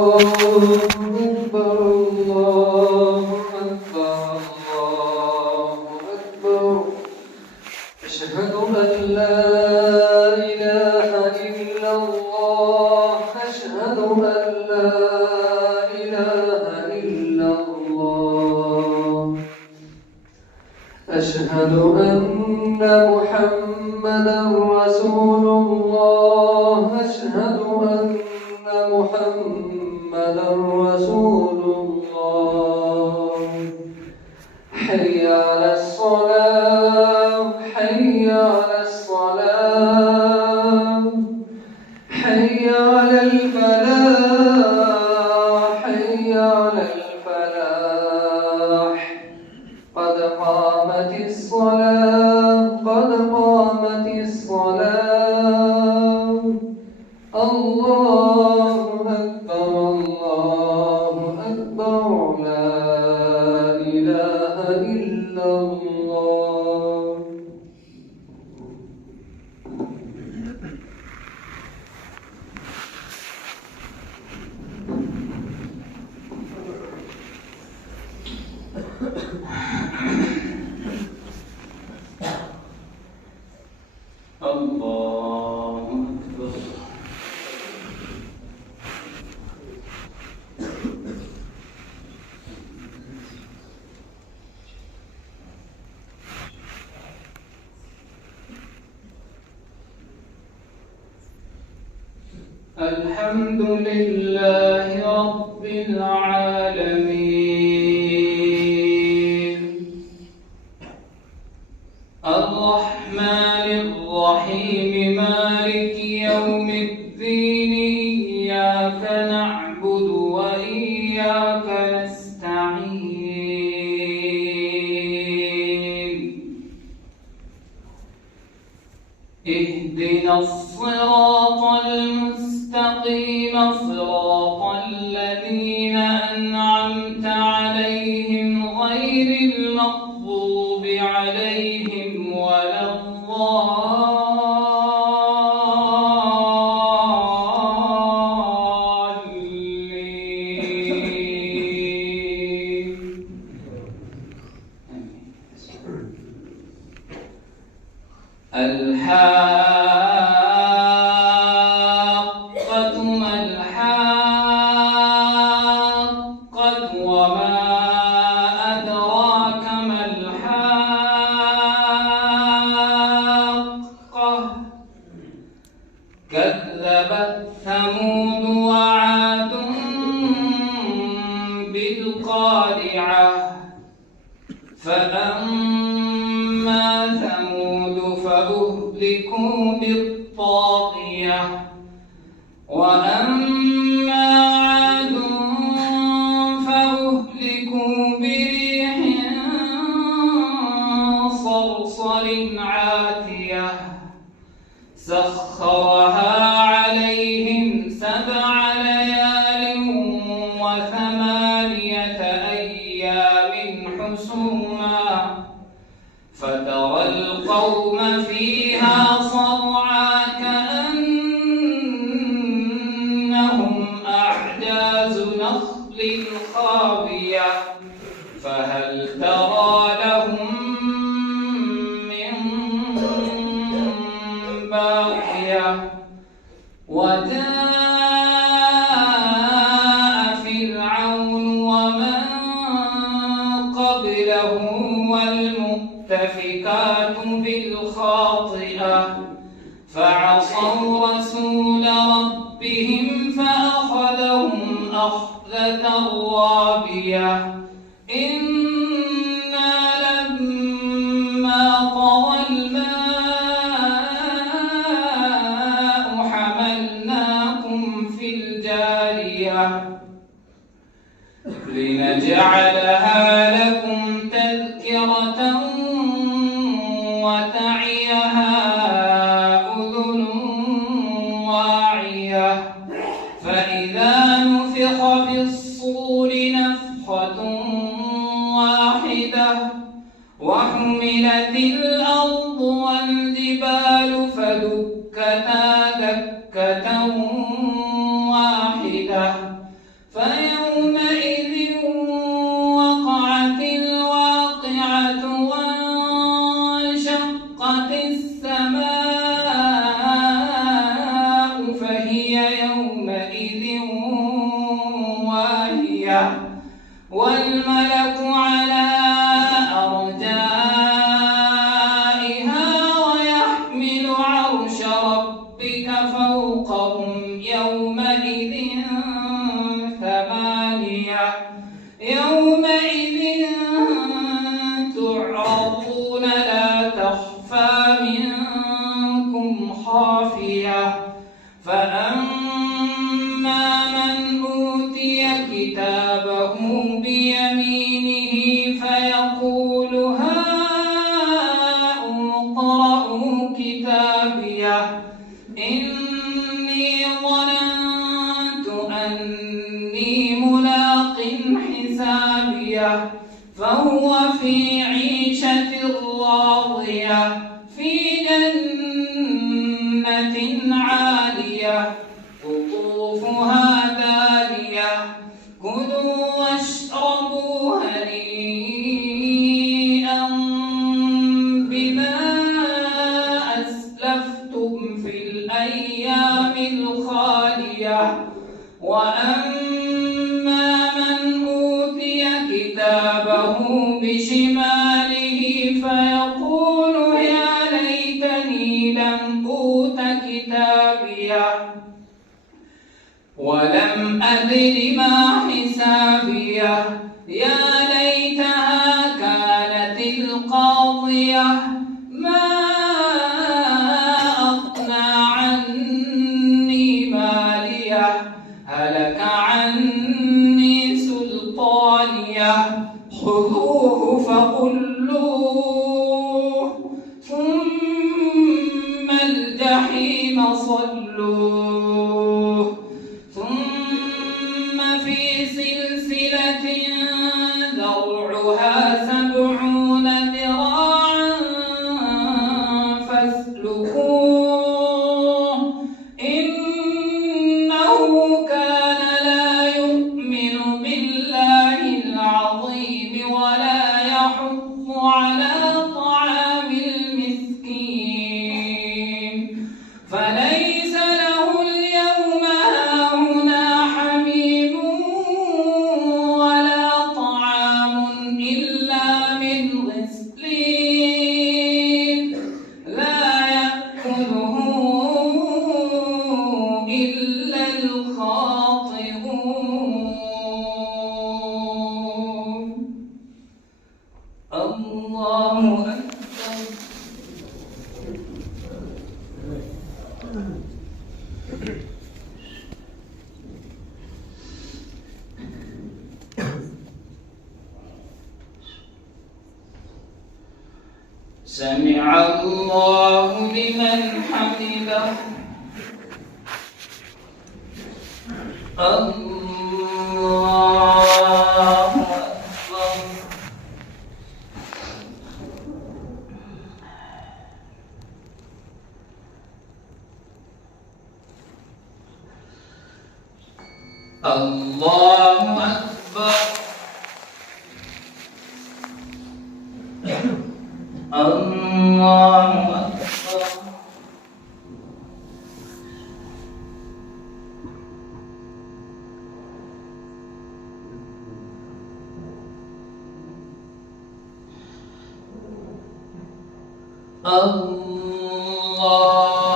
الله أكبر الله أكبر الله أكبر أشهد أن لا إله إلا الله أشهد أن لا إله إلا الله أشهد أن محمدا رسول الله أشهد أن محمدا رسول الله حي على الصلاة حي على الصلاة حي على الفلاح حي على الفلاح قد قامت الصلاة قد قامت الصلاة الله أكبر الله أكبر لا إله إلا الله الله أكبر الحمد لله رب العالمين الرحمن الرحيم مالك يوم الدين إياك نعبد وإياك نستعين اهدنا الصراط المستقيم صراط الذين أنعمت عليهم غير المغضوب عليهم ولا الضالين الحاقة ما الحاقة وما أدراك ما الحاقة كذبت ثمود وعاد بالقارعة فأما ثمود فأهلكوا بالطاغية وأما عاد فأهلكوا بريح صرصر عاتية سخرها عليهم 7 ليال و8 أيام حسوما فترى القوم فيها صرعى كأنهم أعجاز نخل خاوية فهل ترى لهم من باقية وجاء فرعون ومن قبله والمؤتفكات بالخاطئة فعصوا رسول ربهم فأخذهم أخذة رابية إنا لما طغى الماء حملناكم في الجارية لنجعلها لكم تذكرة وتعيها أذن واعية فإذا نفخ في الصور نفخة واحدة وحملت الأرض والجبال فدكتا دكة واحدة فيومئذ وقعت الواقعة وانشقت السماء فهي يومئذ واهية والملك على أرجائها ويحمل عرش ربك فوقهم يومئذ ثمانية يومئذ تعرضون لا تخفى منكم خافية فأما من أوتي كتابه بيمينه فيقول هاؤم اقرءوا كتابيه إني ظننت أني ملاق حسابيه فهو في عيشة راضية في جنة عالية قطوفها دانية كلوا واشربوا هنيئا بما أسلفتم في الأيام الخالية وأما من أوتي كتابه بشماله فيقول يا ليتني لم أوت كتابيه ولم أدر ما حسابيه يا ليتها كانت القاضية ما أغنى عني ماليه هلك عني سلطانيه خذوه فغلوه ثم الجحيم صلوه ثم في سلسلة ذرعها 70 ذراعا فاسلكوه إنه كان لا يؤمن بالله العظيم ولا يحض على طعام المسكين فليس له اليوم هاهنا حميم ولا طعام إلا من غسلين لا يأكله إلا الخاطئون الله أكبر سمع الله لمن حمده الله أكبر الله أكبر الله أكبر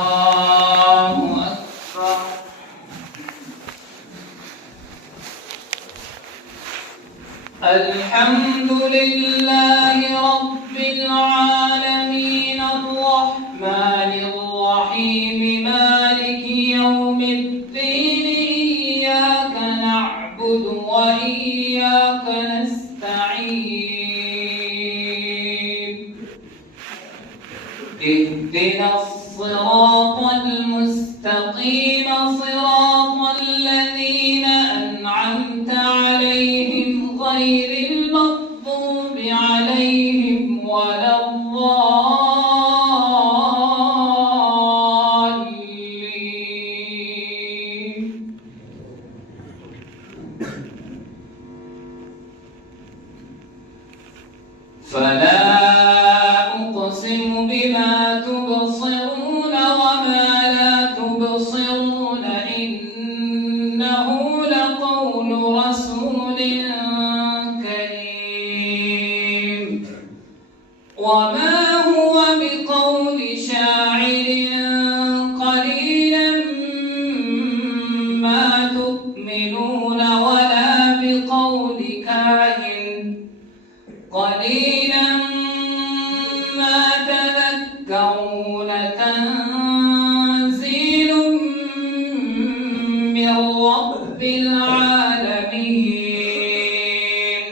الله أكبر الحمد لله رب العالمين الرحمن الرحيم مالك يوم الدين إياك نعبد وإياك نستعين اهدنا الصراط المستقيم صراط الذين أنعمت عليهم غير المغضوب عليهم ولا الضالين فلا أقسم بما تبصرون وما لا تبصرون إنه لقول رسول كريم وما هو بقول شاعر قليلا ما تؤمنون ولا بقول كاهن قليلا ما تذكرون تنزيل من رب العالمين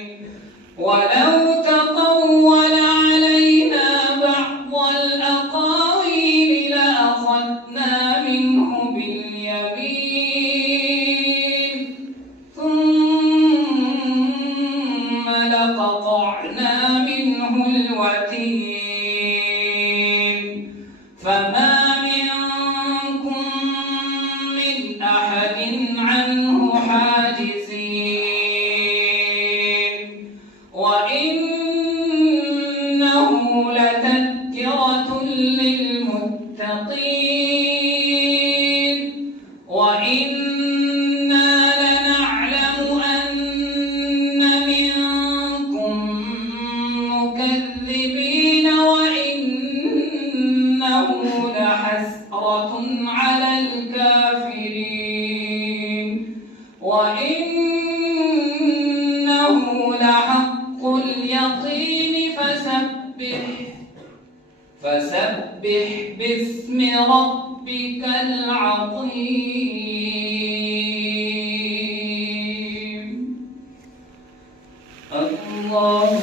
ولو تقول علينا بعض الأقاويل لأخذنا منه باليمين ثم لقطعنا منه الوتين فما منكم من أحد عنه حاجزين وإنه لتذكرة للمتقين وإنا لنعلم أن منكم مكذبين وإنه لحسرة على الكافرين وإنه لحق اليقين فسبح باسم ربك العظيم الله